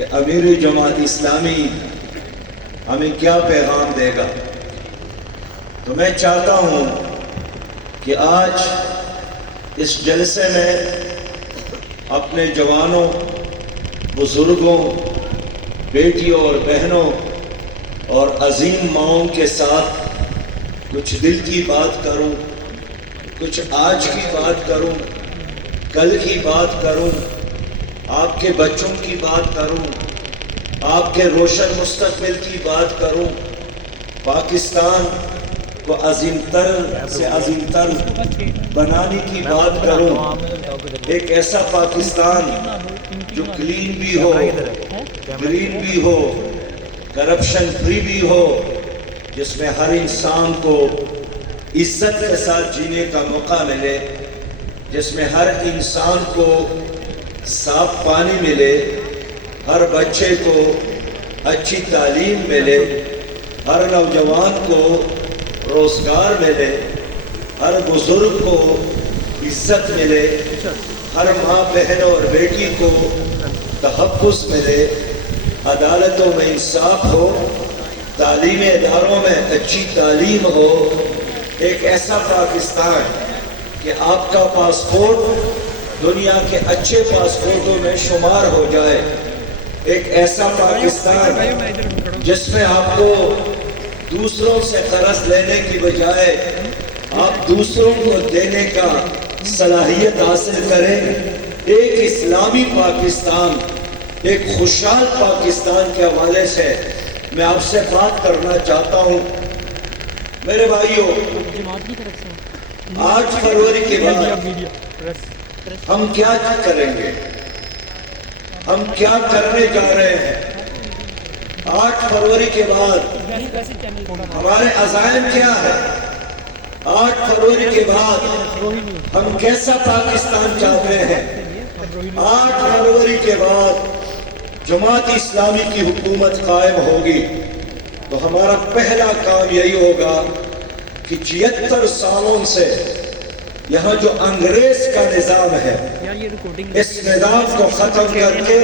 کہ امیر جماعت اسلامی ہمیں کیا پیغام دے گا۔ تو میں چاہتا ہوں کہ آج اس جلسے میں اپنے جوانوں، بزرگوں، بیٹیوں اور بہنوں اور عظیم ماؤں کے ساتھ کچھ دل کی بات کروں، کچھ آج کی بات کروں، کل کی بات کروں، آپ کے بچوں کی بات کروں، آپ کے روشن مستقبل کی بات کروں، پاکستان کو عظیم تر سے عظیم تر بنانے کی بات کروں، ایک ایسا پاکستان جو کلین بھی ہو، گرین بھی ہو، کرپشن فری بھی ہو، جس میں ہر انسان کو عزت کے ساتھ جینے کا موقع ملے، جس میں ہر انسان کو صاف پانی ملے، ہر بچے کو اچھی تعلیم ملے، ہر نوجوان کو روزگار ملے، ہر بزرگ کو عزت ملے، ہر ماں بہن اور بیٹی کو تحفظ ملے، عدالتوں میں انصاف ہو، تعلیمی اداروں میں اچھی تعلیم ہو، ایک ایسا پاکستان کہ آپ کا پاسپورٹ دنیا کے اچھے پاسپورٹوں میں شمار ہو جائے، ایک ایسا پاکستان جس میں آپ کو دوسروں سے قرض لینے کی بجائے آپ دوسروں کو دینے کا صلاحیت حاصل کریں، ایک اسلامی پاکستان، ایک خوشحال پاکستان کے حوالے سے میں آپ سے بات کرنا چاہتا ہوں۔ میرے بھائیوں، 8 فروری کے بعد ہم کیا کریں گے؟ ہم کیا کرنے جا رہے ہیں؟ 8 فروری کے بعد ہمارے عزائم کیا ہے؟ 8 فروری کے بعد ہم کیسا پاکستان چاہتے ہیں؟ 8 فروری کے بعد جماعت اسلامی کی حکومت قائم ہوگی تو ہمارا پہلا کام یہی ہوگا کہ 76 سالوں سے یہاں جو انگریز کا نظام ہے، اس نظام کو ختم کر کے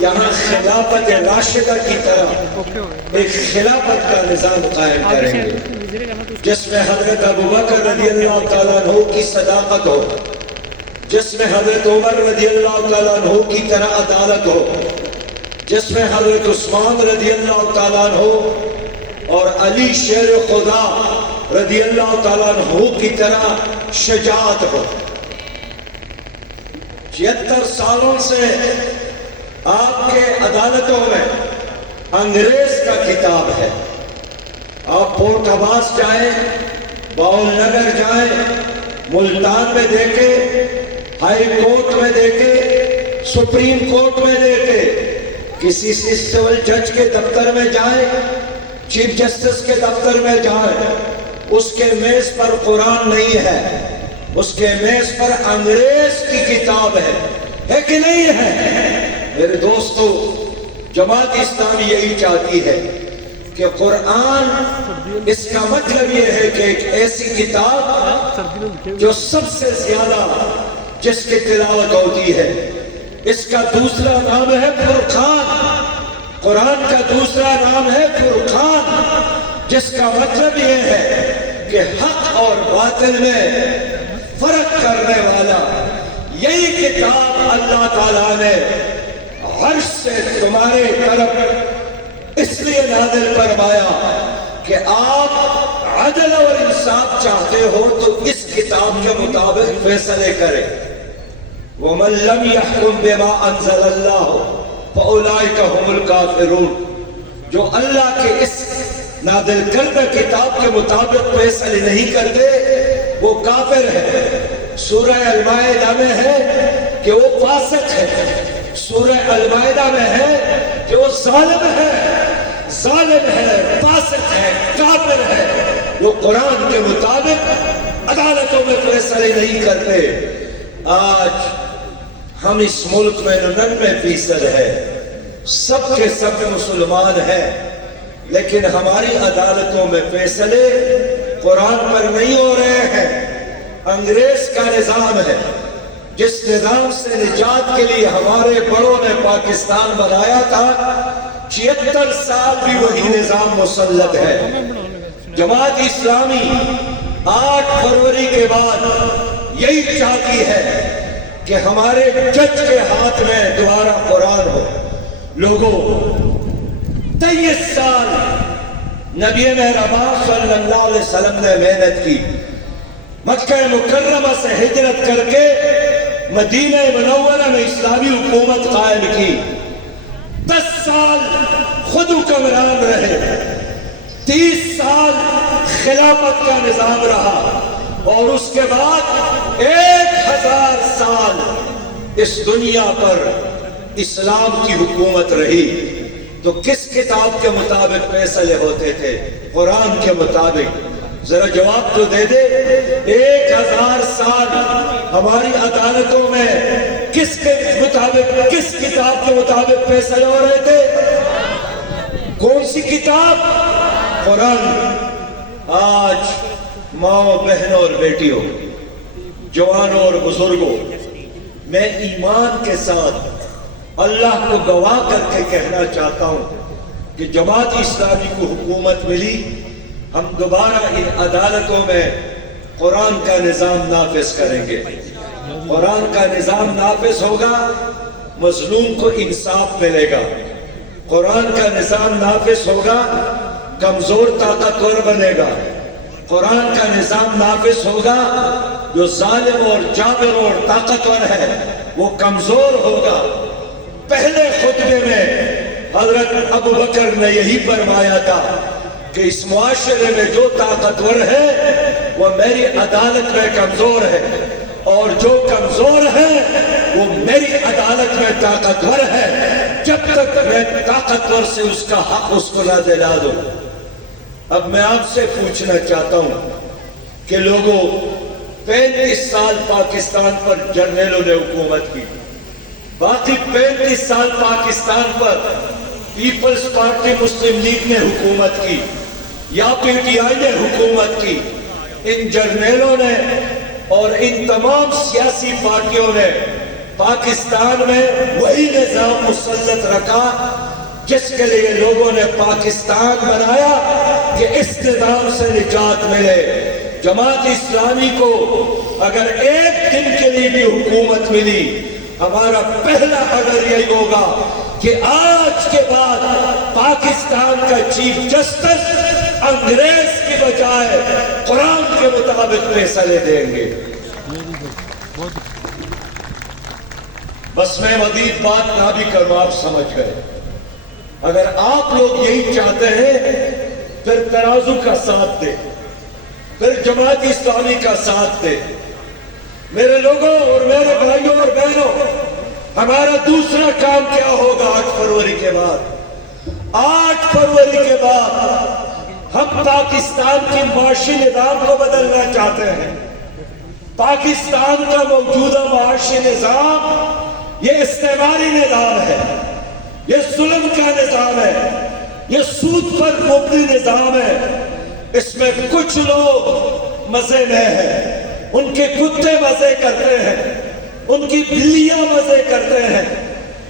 یہاں خلافت راشدہ کی طرح ایک خلافت کا نظام قائم کریں گے، جس میں حضرت ابوبکر رضی اللہ تعالیٰ عنہ کی صداقت ہو، جس میں حضرت عمر رضی اللہ تعالیٰ عنہ کی طرح عدالت ہو، جس میں حضرت عثمان رضی اللہ تعالیٰ عنہ اور علی شیر خدا رضی اللہ تعالیٰ عنہ کی طرح شجاعت ہو۔ 76 سالوں سے آپ کے عدالتوں میں انگریز کا خطاب ہے۔ آپ پورٹ عباس جائیں، باول نگر جائیں، ملتان میں دیکھیں، ہائی کورٹ میں دیکھیں، سپریم کورٹ میں دیکھیں، کسی سول جج کے دفتر میں جائیں، چیف جسٹس کے دفتر میں جائیں، اس کے میز پر قرآن نہیں ہے، اس کے میز پر انگریز کی کتاب ہے کہ نہیں ہے؟ میرے دوستو، جماعت اسلامی یہی چاہتی ہے کہ قرآن، اس کا مطلب یہ ہے کہ ایک ایسی کتاب جو سب سے زیادہ جس کی تلاوت ہوتی ہے، اس کا دوسرا نام ہے فرقان، قرآن کا دوسرا نام ہے فرقان، جس کا مطلب یہ ہے کہ حق اور باطل میں فرق کرنے والا یہی کتاب اللہ تعالیٰ نے عرش سے تمہارے طرف اس لیے نازل فرمایا کہ آپ عدل اور انصاف چاہتے ہو تو اس کتاب کے مطابق فیصلے کریں۔ وَمَن لَّمْ يَحْكُم بِمَا أَنزَلَ اللَّهُ فَأُولَٰئِكَ هُمُ الْكَافِرُونَ، جو اللہ کے اس نازل کردہ کتاب کے مطابق فیصلے نہیں کرتے وہ کافر ہے۔ سورہ المائدہ میں ہے کہ وہ فاسق ہے، سورہ المائدہ میں ہے کہ وہ ظالم ہے، فاسق ہے، کافر ہے، وہ قرآن کے مطابق عدالتوں میں فیصلے نہیں کرتے۔ آج ہم اس ملک میں 99% ہے، سب کے سب مسلمان ہیں، لیکن ہماری عدالتوں میں فیصلے قرآن پر نہیں ہو رہے ہیں، انگریز کا نظام ہے، جس نظام سے نجات کے لیے ہمارے بڑوں نے پاکستان بنایا تھا، 76 سال بھی وہی نظام مسلط ہے۔ جماعت اسلامی 8 فروری کے بعد یہی چاہتی ہے کہ ہمارے جج کے ہاتھ میں دوبارہ قرآن ہو۔ لوگوں، 23 سال نبی مہربان صلی اللہ علیہ وسلم نے محنت کی، مکہ مکرمہ سے ہجرت کر کے مدینہ منورہ میں اسلامی حکومت قائم کی۔ 10 سال خود حکمران رہے، 30 سال خلافت کا نظام رہا، اور اس کے بعد 1000 سال اس دنیا پر اسلام کی حکومت رہی۔ تو کس کتاب کے مطابق فیصلے ہوتے تھے؟ قرآن کے مطابق۔ ذرا جواب تو دے دے، 1000 سال ہماری عدالتوں میں کس کے مطابق، کس کتاب کے مطابق فیصلے ہو رہے تھے؟ کون سی کتاب؟ قرآن۔ آج ماں، بہنوں اور بیٹیوں، جوانوں اور بزرگوں، میں ایمان کے ساتھ اللہ کو گواہ کر کے کہنا چاہتا ہوں کہ جماعت اسلامی کو حکومت ملی، ہم دوبارہ ان عدالتوں میں قرآن کا نظام نافذ کریں گے۔ قرآن کا نظام نافذ ہوگا، مظلوم کو انصاف ملے گا۔ قرآن کا نظام نافذ ہوگا، کمزور طاقتور بنے گا۔ قرآن کا نظام نافذ ہوگا، جو ظالم اور جابر اور طاقتور ہے وہ کمزور ہوگا۔ پہلے خطبے میں حضرت ابو بکر نے یہی فرمایا تھا کہ اس معاشرے میں جو طاقتور ہے وہ میری عدالت میں کمزور ہے، اور جو کمزور ہے وہ میری عدالت میں طاقتور ہے۔ جب تک میں طاقتور سے اس کا حق اس کو نہ دلا دوں۔ اب میں آپ سے پوچھنا چاہتا ہوں کہ لوگوں، 35 سال پاکستان پر جرنیلوں نے حکومت کی، باقی 35 سال پاکستان پر پیپلز پارٹی مسلم لیگ نے حکومت کی یا PTI نے حکومت کی۔ ان جرنیلوں نے اور ان تمام سیاسی پارٹیوں نے پاکستان میں وہی نظام مسلط رکھا جس کے لیے لوگوں نے پاکستان بنایا کہ اس نظام سے نجات ملے۔ جماعت اسلامی کو اگر ایک دن کے لیے بھی حکومت ملی، ہمارا پہلا آرڈر یہی ہوگا کہ آج کے بعد پاکستان کا چیف جسٹس انگریز کی بجائے قرآن کے مطابق فیصلے دیں گے۔ بس میں مزید بات نہ بھی کروں، آپ سمجھ گئے۔ اگر آپ لوگ یہی چاہتے ہیں پھر ترازو کا ساتھ دیں، پھر جماعت اسلامی کا ساتھ دیں۔ میرے لوگوں اور میرے بھائیوں اور بہنوں، ہمارا دوسرا کام کیا ہوگا 8 فروری کے بعد؟ 8 فروری کے بعد ہم پاکستان کے معاشی نظام کو بدلنا چاہتے ہیں۔ پاکستان کا موجودہ معاشی نظام یہ استعماری نظام ہے، یہ ظلم کا نظام ہے، یہ سود پر مبنی نظام ہے۔ اس میں کچھ لوگ مزے میں ہیں، ان کے کتے مزے کرتے ہیں، ان کی بلیاں مزے کرتے ہیں،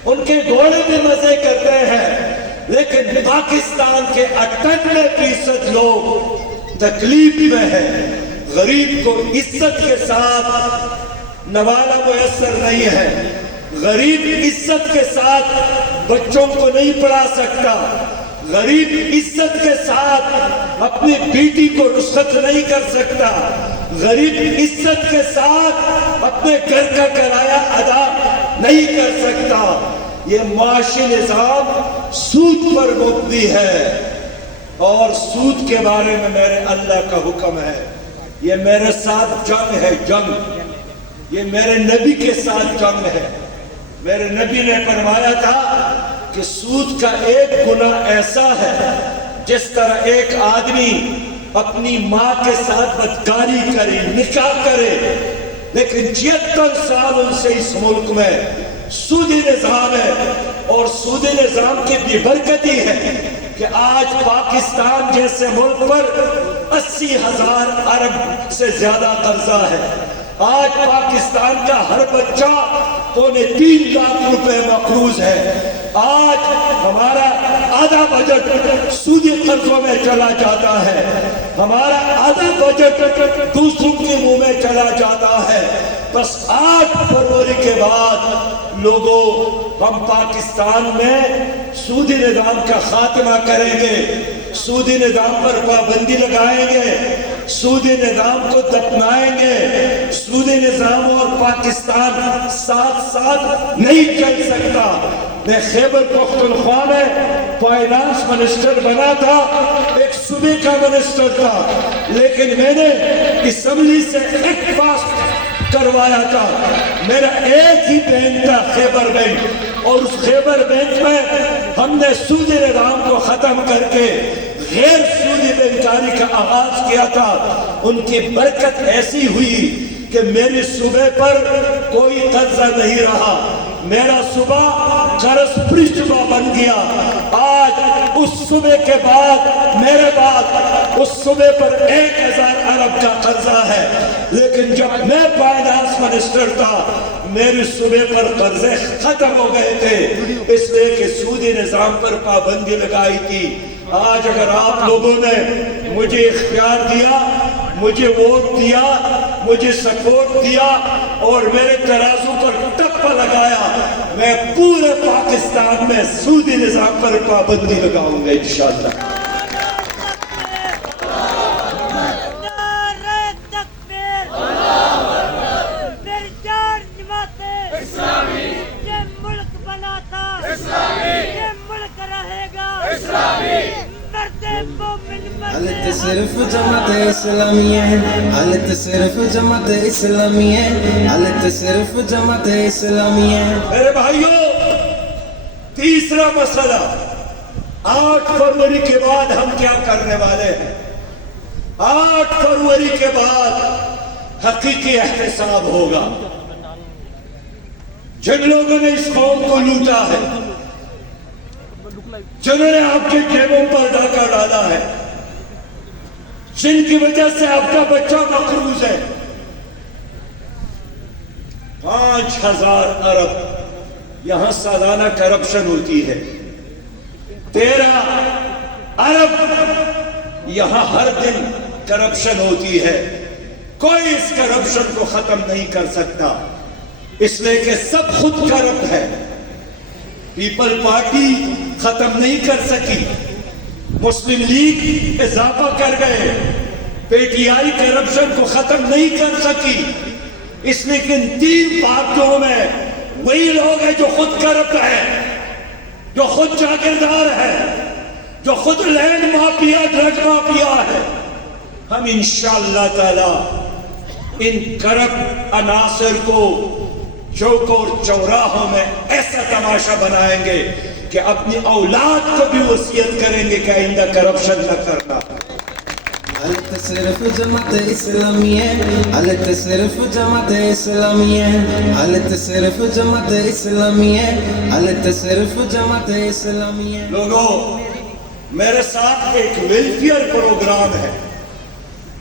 ان کے گھوڑے بھی مزے کرتے ہیں، لیکن پاکستان کے 98% لوگ تکلیف میں ہیں۔ غریب کو عزت کے ساتھ نوالا میسر نہیں ہے، غریب عزت کے ساتھ بچوں کو نہیں پڑھا سکتا، غریب عزت کے ساتھ اپنی بیٹی کو رخصت نہیں کر سکتا، غریب عزت کے ساتھ اپنے گھر کا کرایہ ادا نہیں کر سکتا۔ یہ معاشی نظام سود پر مبنی ہے، اور سود کے بارے میں میرے اللہ کا حکم ہے، یہ میرے ساتھ جنگ ہے، جنگ، یہ میرے نبی کے ساتھ جنگ ہے۔ میرے نبی نے فرمایا تھا کہ سود کا ایک گناہ ایسا ہے جس طرح ایک آدمی اپنی ماں کے ساتھ بدکاری کرے، نکاح کرے، لیکن 76 سال ان سے اس ملک میں سودی نظام ہے، اور سودی نظام کی بھی برکتی ہے کہ آج پاکستان جیسے ملک پر 80,000 ارب سے زیادہ قرضہ ہے، آج پاکستان کا ہر بچہ 3.25 لاکھ روپے مقروض ہے. آج ہمارا آدھا بجٹ سودی قرضوں میں چلا جاتا ہے. ہمارا آدھا بجٹ دوسروں کے منہ میں چلا جاتا ہے. بس 8 فروری کے بعد لوگوں ہم پاکستان میں سودی نظام کا خاتمہ کریں گے. سودی نظام پر پابندی لگائیں گے. سودی نظام کو دفنائیں گے. سودی نظام اور پاکستان ساتھ ساتھ نہیں چل سکتا. میں خیبر پختونخوا میں فائنانس منسٹر بنا تھا, ایک صوبے کا منسٹر تھا, لیکن میں نے اسمبلی سے ایک پاس کروایا تھا. میرا ایک ہی بینک تھا, خیبر بینک, اور اس خیبر بینک میں ہم نے سودی نظام کو ختم کر کے غیر سودی بینکاری کا آغاز کیا تھا. ان کی برکت ایسی ہوئی کہ میرے صوبے پر کوئی قرضہ نہیں رہا. میرا صوبہ قرض فری صوبہ بن گیا. آج اس صوبے کے بعد میرے بعد اس صوبے پر 1000 ارب کا قرضہ ہے. لیکن جب میں فائنانس منسٹر تھا میرے صوبے پر قرضے ختم ہو گئے تھے, اس لیے کہ سودی نظام پر پابندی لگائی تھی. آج اگر آپ لوگوں نے مجھے اختیار دیا, مجھے ووٹ دیا, مجھے سپورٹ دیا اور میرے ترازو پر ٹپا لگایا, میں پورے پاکستان میں سودی نظام پر پابندی لگاؤں گا انشاءاللہ. حالت صرف جماعت اسلامی ہے, حالت صرف جماعت اسلامی ہے, حالت صرف جماعت اسلامی ہے. میرے بھائیوں, تیسرا مسئلہ, 8 فروری کے بعد ہم کیا کرنے والے ہیں. 8 فروری کے بعد حقیقی احتساب ہوگا. جن لوگوں نے اس قوم کو لوٹا ہے, جنہوں نے آپ کے جیبوں پر ڈاکہ ڈالا ہے, جن کی وجہ سے آپ کا بچہ مقروض ہے, 5000 ارب یہاں سالانہ کرپشن ہوتی ہے. 13 ارب یہاں ہر دن کرپشن ہوتی ہے. کوئی اس کرپشن کو ختم نہیں کر سکتا, اس لیے کہ سب خود کرپٹ ہے. پیپل پارٹی ختم نہیں کر سکی, مسلم لیگ اضافہ کر گئے, پی ٹی آئی کرپشن کو ختم نہیں کر سکی. اس لیے کہ ان 3 پارٹیوں میں وہی لوگ ہیں جو خود کرپٹ ہیں, جو خود جاگیردار ہیں, جو خود لینڈ مافیا, ڈرگ مافیا ہے. ہم انشاءاللہ تعالی ان کرپٹ عناصر کو چوک اور چوراہوں میں ایسا تماشا بنائیں گے کہ اپنی اولاد کو بھی وصیت کریں گے کہ آئندہ کرپشن نہ کرنا. حالت صرف جماعت اسلامی ہے, حالت صرف جماعت اسلامی ہے, حالت صرف جماعت اسلامی ہے, حالت صرف جماعت اسلامی ہے. لوگوں, میرے ساتھ ایک ویلفیئر پروگرام ہے.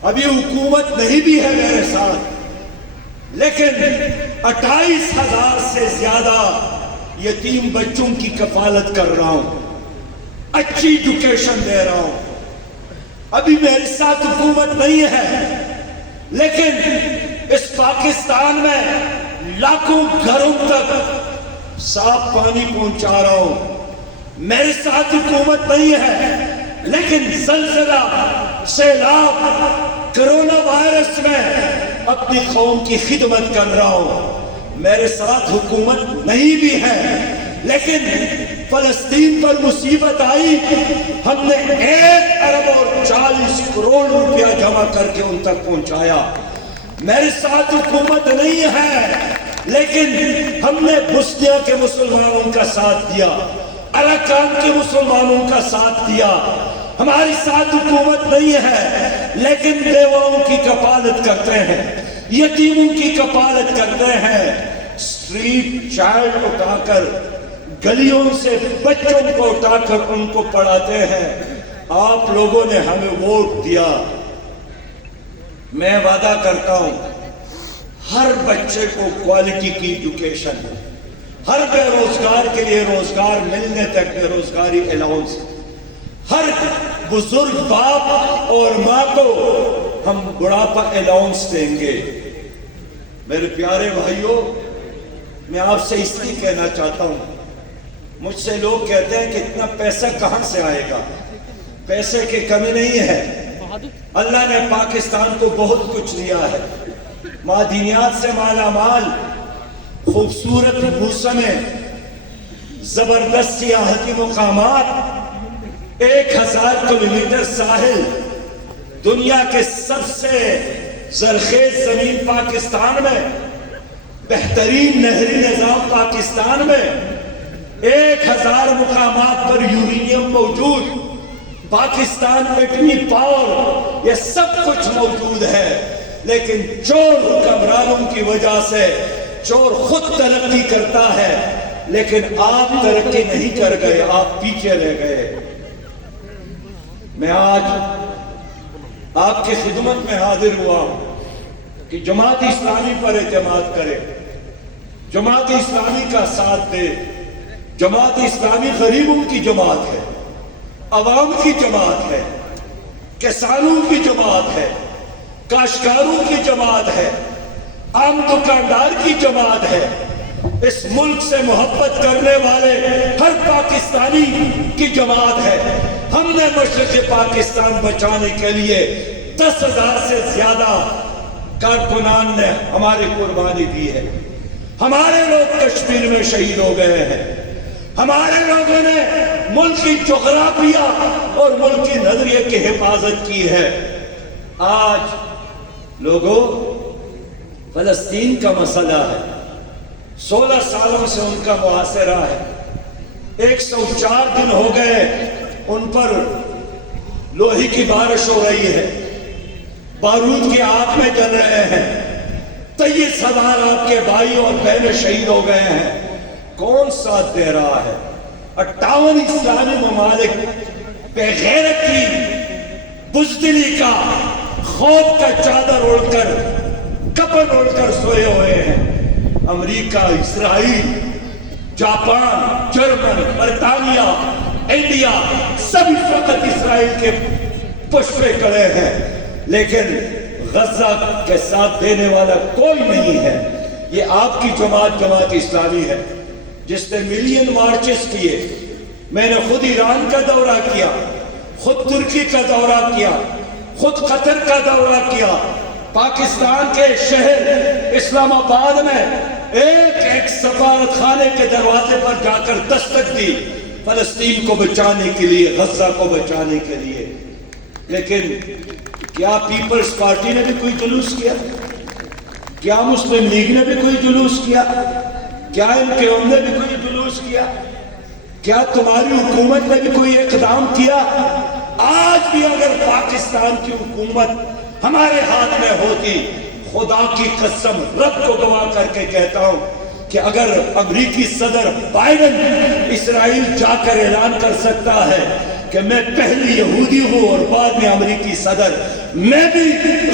ابھی حکومت نہیں بھی ہے میرے ساتھ, لیکن 28,000 سے زیادہ یتیم بچوں کی کفالت کر رہا ہوں, اچھی ایجوکیشن دے رہا ہوں. ابھی میرے ساتھ حکومت نہیں ہے, لیکن اس پاکستان میں لاکھوں گھروں تک صاف پانی پہنچا رہا ہوں. میرے ساتھ حکومت نہیں ہے, لیکن زلزلہ, سیلاب, کرونا وائرس میں اپنی قوم کی خدمت کر رہا ہوں. میرے ساتھ حکومت نہیں بھی ہے, لیکن فلسطین پر مصیبت آئی, ہم نے 1 ارب اور 40 کروڑ روپیہ جمع کر کے ان تک پہنچایا. میرے ساتھ حکومت نہیں ہے, لیکن ہم نے بوسنیا کے مسلمانوں کا ساتھ دیا, اراکان کے مسلمانوں کا ساتھ دیا. ہماری ساتھ حکومت نہیں ہے, لیکن بیواؤں کی کفالت کرتے ہیں, یتیموں کی کفالت کرتے ہیں. اسٹریٹ چائلڈ اٹھا کر, گلیوں سے بچوں کو اٹھا کر ان کو پڑھاتے ہیں. آپ لوگوں نے ہمیں ووٹ دیا, میں وعدہ کرتا ہوں ہر بچے کو کوالٹی کی ایجوکیشن، ہر بے روزگار کے لیے روزگار ملنے تک بے روزگاری الاؤنس، ہر بزرگ باپ اور ماں کو ہم بڑھاپا الاؤنس دیں گے۔ میرے پیارے بھائیوں، میں آپ سے اس لیے کہنا چاہتا ہوں، مجھ سے لوگ کہتے ہیں کہ اتنا پیسہ کہاں سے آئے گا؟ پیسے کی کمی نہیں ہے، اللہ نے پاکستان کو بہت کچھ دیا ہے، معدنیات سے مالا مال، خوبصورت موسمیں، زبردست سیاحتی مقامات، 1000 کلومیٹر ساحل، دنیا کے سب سے زرخیز زمین پاکستان میں، بہترین نہری نظام پاکستان میں، 1000 مقامات پر یورینیم موجود، پاکستان ایٹمی پاور، یہ سب کچھ موجود ہے، لیکن چور حکمرانوں کی وجہ سے چور خود ترقی کرتا ہے، لیکن آپ ترقی نہیں کر گئے، آپ پیچھے رہ گئے۔ میں آج آپ کی خدمت میں حاضر ہوا ہوں کہ جماعت اسلامی پر اعتماد کرے، جماعت اسلامی کا ساتھ دے۔ جماعت اسلامی غریبوں کی جماعت ہے، عوام کی جماعت ہے، کسانوں کی جماعت ہے، کاشتکاروں کی جماعت ہے، عام دکاندار کی جماعت ہے، اس ملک سے محبت کرنے والے ہر پاکستانی کی جماعت ہے۔ ہم نے مشرق پاکستان بچانے کے لیے 10,000 سے زیادہ کارکنان نے ہماری قربانی دی ہے۔ ہمارے لوگ کشمیر میں شہید ہو گئے ہیں، ہمارے لوگوں نے ملک کی جغرافیہ اور ملک کی نظریے کی حفاظت کی ہے۔ آج لوگوں، فلسطین کا مسئلہ ہے، 16 سالوں سے ان کا محاصرہ ہے، 104 دن ہو گئے ان پر لوہے کی بارش ہو رہی ہے، بارود کی آگ میں جل رہے ہیں، 23,000 آپ کے بھائی اور بہنیں شہید ہو گئے ہیں۔ کون ساتھ دے رہا ہے؟ 58 اسلامی ممالک بے غیرتی، بزدلی کا، خوف کا چادر اوڑھ کر، کفن اوڑھ کر سوئے ہوئے ہیں۔ امریکہ، اسرائیل، جاپان، جرمن، برطانیہ، انڈیا، سب اس وقت اسرائیل کے پشت پہ کھڑے ہیں، لیکن غزہ کے ساتھ دینے والا کوئی نہیں ہے۔ یہ آپ کی جماعت، جماعت اسلامی ہے، جس نے ملین مارچز کیے۔ میں نے خود ایران کا دورہ کیا، خود ترکی کا دورہ کیا، خود قطر کا دورہ کیا، پاکستان کے شہر اسلام آباد میں ایک سفارت خانے کے دروازے پر جا کر دستک دی، فلسطین کو بچانے کے لیے، غزہ کو بچانے کے لیے۔ لیکن کیا پیپلز پارٹی نے بھی کوئی جلوس کیا؟ کیا مسلم لیگ نے بھی کوئی جلوس کیا؟ کیا MKM نے بھی کوئی جلوس کیا؟ کیا تمہاری حکومت نے بھی کوئی اقدام کیا؟ آج بھی اگر پاکستان کی حکومت ہمارے ہاتھ میں ہوتی، خدا کی قسم رب کو گواہ کر کے کہتا ہوں کہ اگر امریکی صدر بائیڈن اسرائیل جا کر اعلان کر سکتا ہے کہ میں پہلی یہودی ہوں اور بعد میں امریکی صدر، میں بھی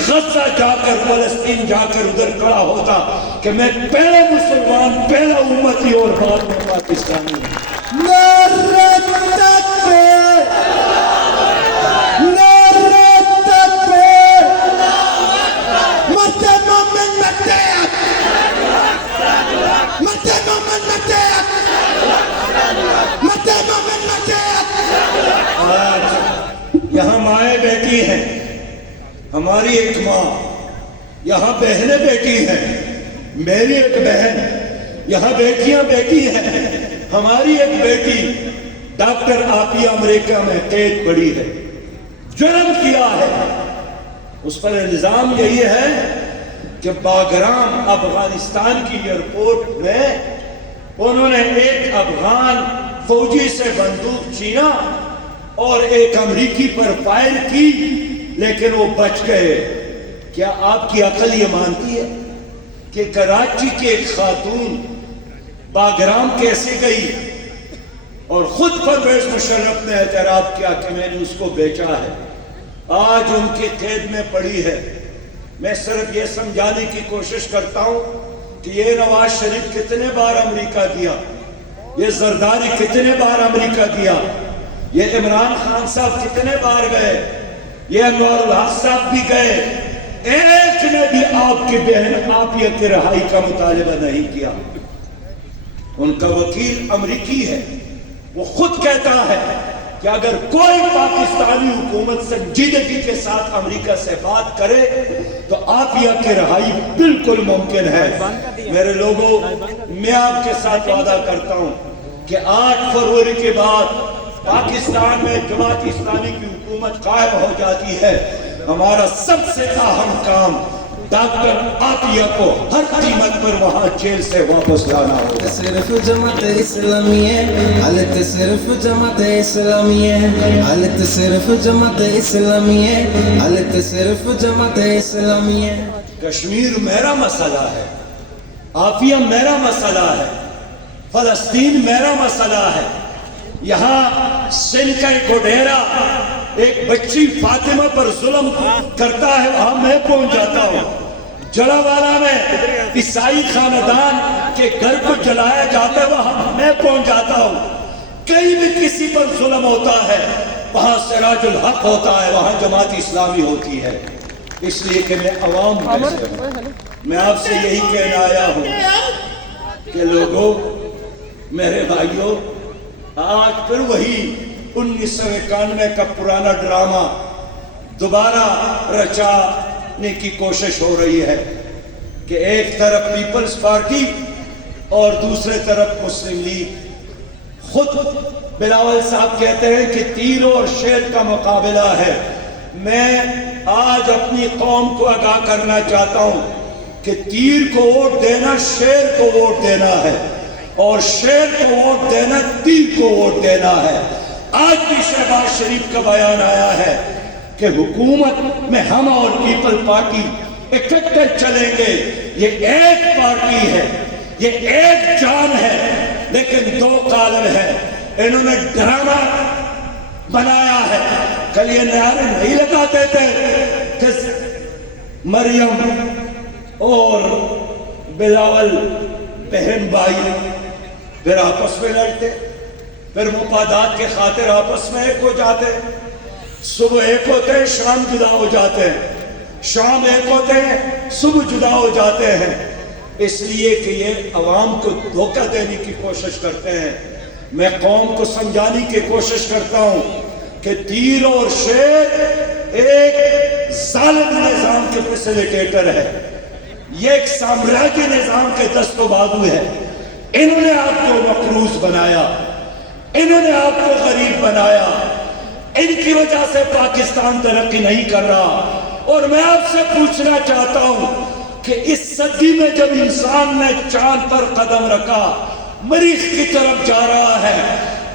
غزہ جا کر، فلسطین جا کر ادھر کھڑا ہوتا کہ میں پہلا مسلمان، پہلا امتی اور بعد میں پاکستانی ہوں۔ نعرہ تکبیر! نعرہ تکبیر! مرتے مومن مرتے اب! مرتے مومن مرتے اب! مرتے مومن مرتے اب! آج یہاں مائیں بیٹی ہیں، ہماری ایک ماں، یہاں بہنیں بیٹی ہیں، میری ایک بہن، یہاں بیٹیاں بیٹی ہیں، ہماری ایک بیٹی ڈاکٹر عافیہ امریکہ میں قید پڑی ہے، جرم کیا ہے۔ اس پر الزام یہی ہے کہ باگرام افغانستان کی ایئرپورٹ میں انہوں نے ایک افغان فوجی سے بندوق چھینا اور ایک امریکی پر فائر کی، لیکن وہ بچ گئے۔ کیا آپ کی عقل یہ مانتی ہے کہ کراچی کی ایک خاتون باگرام کیسے گئی اور خود پرویز مشرف نے اعتراف کیا کہ میں نے اس کو بیچا ہے؟ آج ان کی قید میں پڑی ہے، میں صرف یہ سمجھانے کی کوشش کرتا ہوں کہ یہ نواز شریف کتنے بار امریکہ گیا، یہ زرداری کتنے بار امریکہ گیا، یہ عمران خان صاحب کتنے بار گئے، یہ انوار الحق صاحب بھی گئے، ایک نے بھی آپ کی بہن عافیہ کی رہائی کا مطالبہ نہیں کیا۔ ان کا وکیل امریکی ہے، وہ خود کہتا ہے کہ اگر کوئی پاکستانی حکومت سنجیدگی کے ساتھ امریکہ سے بات کرے تو عافیہ کی رہائی بالکل ممکن ہے۔ میرے لوگوں، میں آپ کے ساتھ وعدہ کرتا ہوں کہ 8 فروری کے بعد پاکستان میں جماعت اسلامی کی حکومت قائم ہو جاتی ہے۔ ہمارا سب سے اہم کام ڈاکٹر عافیہ کو ہر قیمت پر وہاں جیل سے واپس لانا ہوگا۔ صرف جماعت اسلامی ہے، حالت صرف جماعت اسلامی ہے، حالت صرف جماعت اسلامی ہے، حالت صرف جماعت اسلامی ہے۔ کشمیر میرا مسئلہ ہے، عافیہ میرا مسئلہ ہے، فلسطین میرا مسئلہ ہے۔ یہاں سندھ کا ایک گڈیرا ایک بچی فاطمہ پر ظلم کرتا ہے، وہاں میں پہنچ جاتا ہوں۔ جڑاوالا میں عیسائی خاندان کے گھر کو جلایا جاتا ہے، وہاں میں پہنچ جاتا ہوں۔ کہیں بھی کسی پر ظلم ہوتا ہے وہاں سراج الحق ہوتا ہے، وہاں جماعت اسلامی ہوتی ہے۔ اس لیے کہ میں عوام میں سے ہوں، میں آپ سے یہی کہنے آیا ہوں کہ لوگوں، میرے بھائیوں، آج پھر وہی 1991 کا پرانا ڈرامہ دوبارہ رچانے کی کوشش ہو رہی ہے کہ ایک طرف پیپلز پارٹی اور دوسرے طرف مسلم لیگ۔ خود بلاول صاحب کہتے ہیں کہ تیر اور شیر کا مقابلہ ہے۔ میں آج اپنی قوم کو آگاہ کرنا چاہتا ہوں کہ تیر کو ووٹ دینا شیر کو ووٹ دینا ہے، اور شیر کو ووٹ دینا تیر کو ووٹ دینا ہے۔ آج بھی شہباز شریف کا بیان آیا ہے کہ حکومت میں ہم اور پیپل پارٹی اکٹھے چلیں گے۔ یہ ایک پارٹی ہے، یہ ایک جان ہے، لیکن 2 قالب ہیں۔ انہوں نے ڈرامہ بنایا ہے۔ کل یہ نعرے نہیں لگاتے تھے کہ مریم اور بلاول بہن بھائی، پھر آپس میں لڑتے، پھر مفادات کے خاطر آپس میں ایک ہو جاتے، صبح ایک ہوتے ہیں شام جدا ہو جاتے ہیں، شام ایک ہوتے ہیں صبح جدا ہو جاتے ہیں۔ اس لیے کہ یہ عوام کو دھوکہ دینے کی کوشش کرتے ہیں۔ میں قوم کو سمجھانے کی کوشش کرتا ہوں کہ تیر اور شیر ایک ظالم نظام کے فیسیلیٹیٹر ہے، یہ ایک سامراجی نظام کے دست و بازو ہے۔ انہوں نے آپ کو مقروض بنایا، انہوں نے آپ کو غریب بنایا، ان کی وجہ سے پاکستان ترقی نہیں کر رہا۔ اور میں آپ سے پوچھنا چاہتا ہوں کہ اس صدی میں جب انسان نے چاند پر قدم رکھا، مریخ کی طرف جا رہا ہے،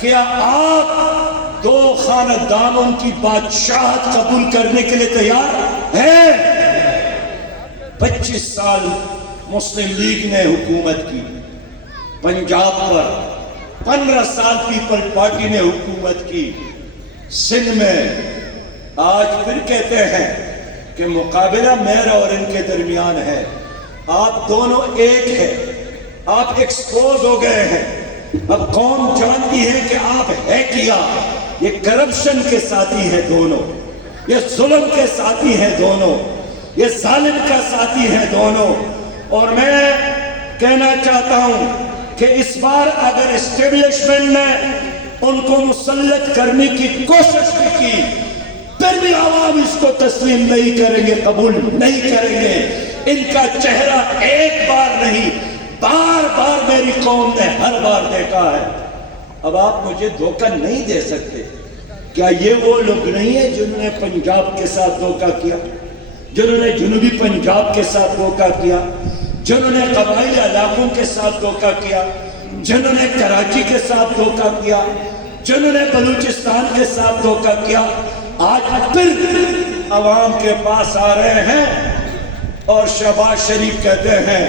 کیا آپ 2 خاندانوں کی بادشاہت قبول کرنے کے لیے تیار ہیں؟ 25 سال مسلم لیگ نے حکومت کی پنجاب پر، 15 سال پیپل پارٹی نے حکومت کی سندھ میں۔ آج پھر کہتے ہیں کہ مقابلہ میرا اور ان کے درمیان ہے۔ آپ دونوں ایک ہیں، آپ ایکسپوز ہو گئے ہیں۔ اب قوم جانتی ہے کہ آپ ہے کیا۔ یہ کرپشن کے ساتھی ہیں دونوں، یہ ظلم کے ساتھی ہیں دونوں، یہ ظالم کا ساتھی ہیں دونوں۔ اور میں کہنا چاہتا ہوں کہ اس بار اگر اسٹیبلشمنٹ نے ان کو مسلط کرنے کی کوشش بھی کی، پھر بھی عوام اس کو تسلیم نہیں کریں گے، قبول نہیں کریں گے۔ ان کا چہرہ ایک بار نہیں، بار بار میری قوم نے ہر بار دیکھا ہے۔ اب آپ مجھے دھوکہ نہیں دے سکتے۔ کیا یہ وہ لوگ نہیں ہیں جنہوں نے پنجاب کے ساتھ دھوکہ کیا، جنہوں نے جنوبی پنجاب کے ساتھ دھوکہ کیا، جنہوں نے قبائلی علاقوں کے ساتھ دھوکہ کیا، جنہوں نے کراچی کے ساتھ دھوکہ کیا، جنہوں نے بلوچستان کے ساتھ دھوکہ کیا؟ آج پھر عوام کے پاس آ رہے ہیں اور شہباز شریف کہتے ہیں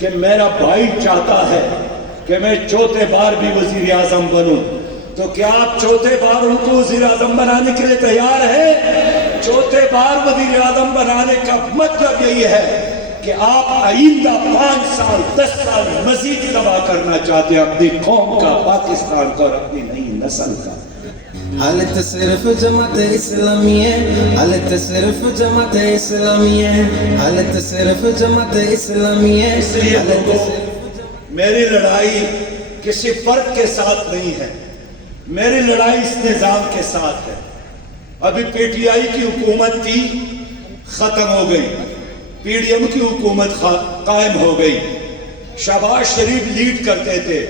کہ میرا بھائی چاہتا ہے کہ میں 4تھے بار بھی وزیر اعظم بنوں۔ تو کیا آپ چوتھے بار ان کو وزیر اعظم بنانے کے لیے تیار ہیں؟ چوتھے بار وزیر اعظم بنانے کا مطلب یہی ہے کہ آپ آئندہ 5 سال 10 سال مزید تباہ کرنا چاہتے ہیں اپنی قوم کا، پاکستان کا اور اپنی نئی نسل کا۔ حالت صرف جماعت اسلامی ہے، حالت صرف جماعت اسلامی ہے، حالت صرف جماعت اسلامی ہے۔ اس لیے لوگوں، میری لڑائی کسی فرد کے ساتھ نہیں ہے، میری لڑائی اس نظام کے ساتھ ہے۔ ابھی پی ٹی آئی کی حکومت تھی، ختم ہو گئی، پی ڈی ایم کی حکومت قائم ہو گئی، شہباز شریف لیڈ کرتے تھے،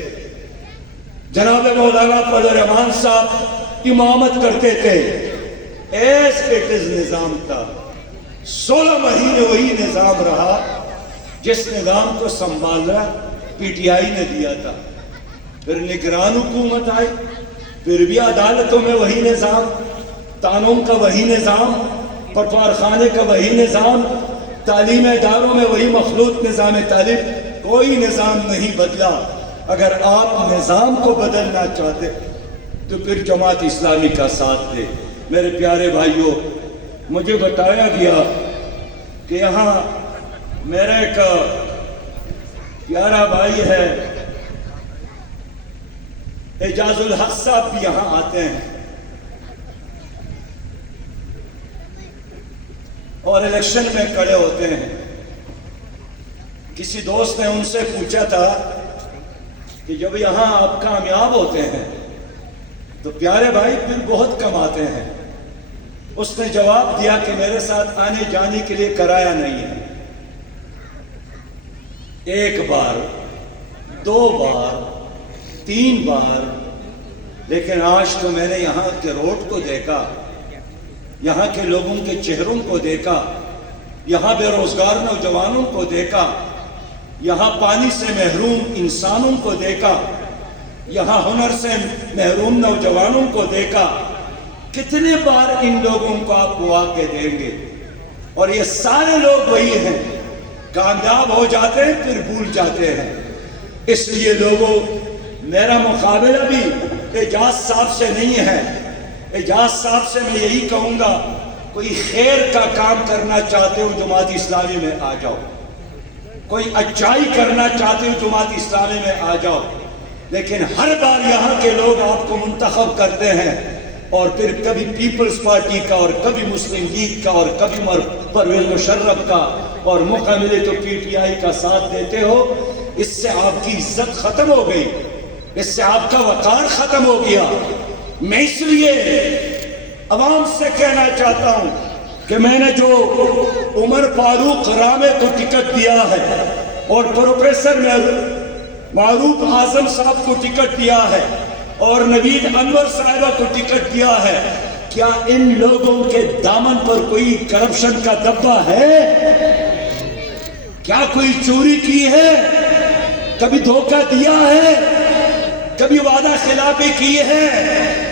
جناب مولانا فضل الرحمان صاحب امامت کرتے تھے، ایس اٹ از نظام تھا۔ 16 مہینے وہی نظام رہا جس نظام کو سنبھالا پی ٹی آئی نے دیا تھا۔ پھر نگران حکومت آئی، پھر بھی عدالتوں میں وہی نظام، تانوں کا وہی نظام، پٹوار خانے کا وہی نظام، تعلیم اداروں میں وہی مخلوط نظام تعلیم، کوئی نظام نہیں بدلا۔ اگر آپ نظام کو بدلنا چاہتے تو پھر جماعت اسلامی کا ساتھ دے۔ میرے پیارے بھائیوں، مجھے بتایا گیا کہ یہاں میرا ایک پیارا بھائی ہے اعجاز الحق صاحب بھی یہاں آتے ہیں اور الیکشن میں کھڑے ہوتے ہیں۔ کسی دوست نے ان سے پوچھا تھا کہ جب یہاں آپ کامیاب ہوتے ہیں تو پیارے بھائی پھر بہت کماتے ہیں۔ اس نے جواب دیا کہ میرے ساتھ آنے جانے کے لیے کرایہ نہیں ہے، 1 بار 2 بار 3 بار، لیکن آج تو میں نے یہاں کے روڈ کو دیکھا، یہاں کے لوگوں کے چہروں کو دیکھا، یہاں بے روزگار نوجوانوں کو دیکھا، یہاں پانی سے محروم انسانوں کو دیکھا، یہاں ہنر سے محروم نوجوانوں کو دیکھا۔ کتنے بار ان لوگوں کو آپ مواقع دیں گے؟ اور یہ سارے لوگ وہی ہیں، کامیاب ہو جاتے ہیں پھر بھول جاتے ہیں۔ اس لیے لوگوں، میرا مقابلہ بھی اعجاز صاحب سے نہیں ہے۔ اعجاز صاحب سے میں یہی کہوں گا، کوئی خیر کا کام کرنا چاہتے ہو جماعت اسلامی میں آ جاؤ، کوئی اچھائی کرنا چاہتے ہو جماعت اسلامی میں آ جاؤ، لیکن ہر بار یہاں کے لوگ آپ کو منتخب کرتے ہیں اور پھر کبھی پیپلز پارٹی کا اور کبھی مسلم لیگ کا اور کبھی پرویز مشرف کا، اور موقع ملے تو پی ٹی آئی کا ساتھ دیتے ہو۔ اس سے آپ کی عزت ختم ہو گئی، اس سے آپ کا وقار ختم ہو گیا۔ میں اس لیے عوام سے کہنا چاہتا ہوں کہ میں نے جو عمر فاروق رامے کو ٹکٹ دیا ہے اور پروفیسر معروف اعظم صاحب کو ٹکٹ دیا ہے اور نوید انور صاحبہ کو ٹکٹ دیا ہے، کیا ان لوگوں کے دامن پر کوئی کرپشن کا دبا ہے؟ کیا کوئی چوری کی ہے؟ کبھی دھوکہ دیا ہے؟ کبھی وعدہ خلافی کی ہے؟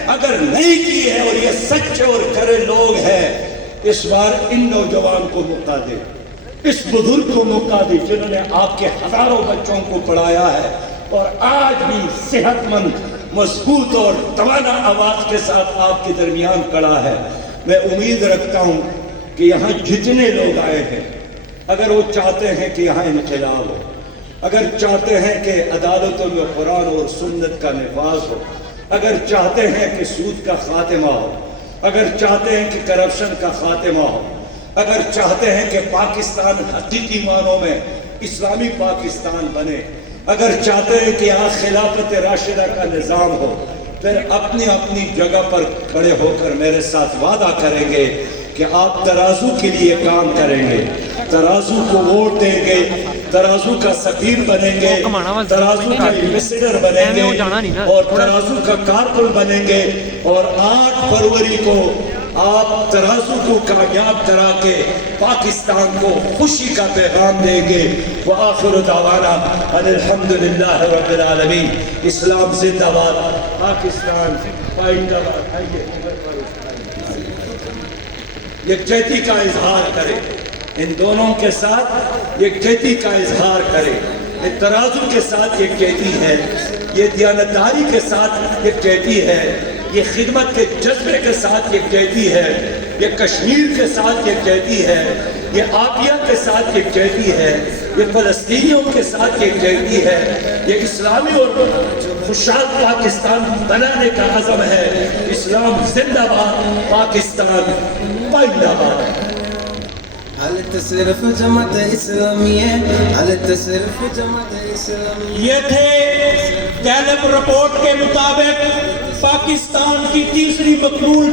اگر نہیں کی ہے اور یہ سچے اور کھرے لوگ ہیں، اس بار ان نوجوان کو موقع دے، اس بزرگ کو موقع دے جنہوں نے آپ کے ہزاروں بچوں کو پڑھایا ہے اور آج بھی صحت مند، مضبوط اور توانا آواز کے ساتھ آپ کے درمیان کھڑا ہے۔ میں امید رکھتا ہوں کہ یہاں جتنے لوگ آئے ہیں، اگر وہ چاہتے ہیں کہ یہاں انقلاب ہو، اگر چاہتے ہیں کہ عدالتوں میں قرآن اور سنت کا نفاذ ہو، اگر چاہتے ہیں کہ سود کا خاتمہ ہو، اگر چاہتے ہیں کہ کرپشن کا خاتمہ ہو، اگر چاہتے ہیں کہ پاکستان حقیقی معنوں میں اسلامی پاکستان بنے، اگر چاہتے ہیں کہ یہاں خلافت راشدہ کا نظام ہو، پھر اپنی اپنی جگہ پر کھڑے ہو کر میرے ساتھ وعدہ کریں گے کہ آپ ترازو کے لیے کام کریں گے، ترازو کو ووٹ دیں گے، ترازو کا سفیر بنیں گے، ترازو کا ایمبیسیڈر بنیں گے اور ترازو کا کارکن بنیں گے، اور 8 فروری کو آپ ترازو کو کامیاب کرا کے پاکستان کو خوشی کا پیغام دیں گے۔ وآخر دعوانا ان الحمدللہ رب العالمین۔ اسلام زندہ باد، پاکستان پائندہ باد۔ آئیے یکجہتی کا اظہار کرے، ان دونوں کے ساتھ یکجہتی کا اظہار کرے۔ ترازو کے ساتھ یکجہتی ہے، یہ دیانتداری کے ساتھ یکجہتی ہے، یہ خدمت کے جذبے کے ساتھ یکجہتی ہے، یہ کشمیر کے ساتھ یکجہتی ہے، یہ عافیہ کے ساتھ یکجہتی ہے، یہ فلسطینیوں کے ساتھ یکجہتی ہے، یہ اسلامی اور خوشحال پاکستان بنانے کا عزم ہے۔ اسلام زندہ باد، پاکستان پائندہ باد۔ حالت صرف جماعت اسلامی ہے، حالت صرف جماعت اسلامی ہے۔ یہ تھے گیلپ رپورٹ کے مطابق پاکستان کی تیسری مقبول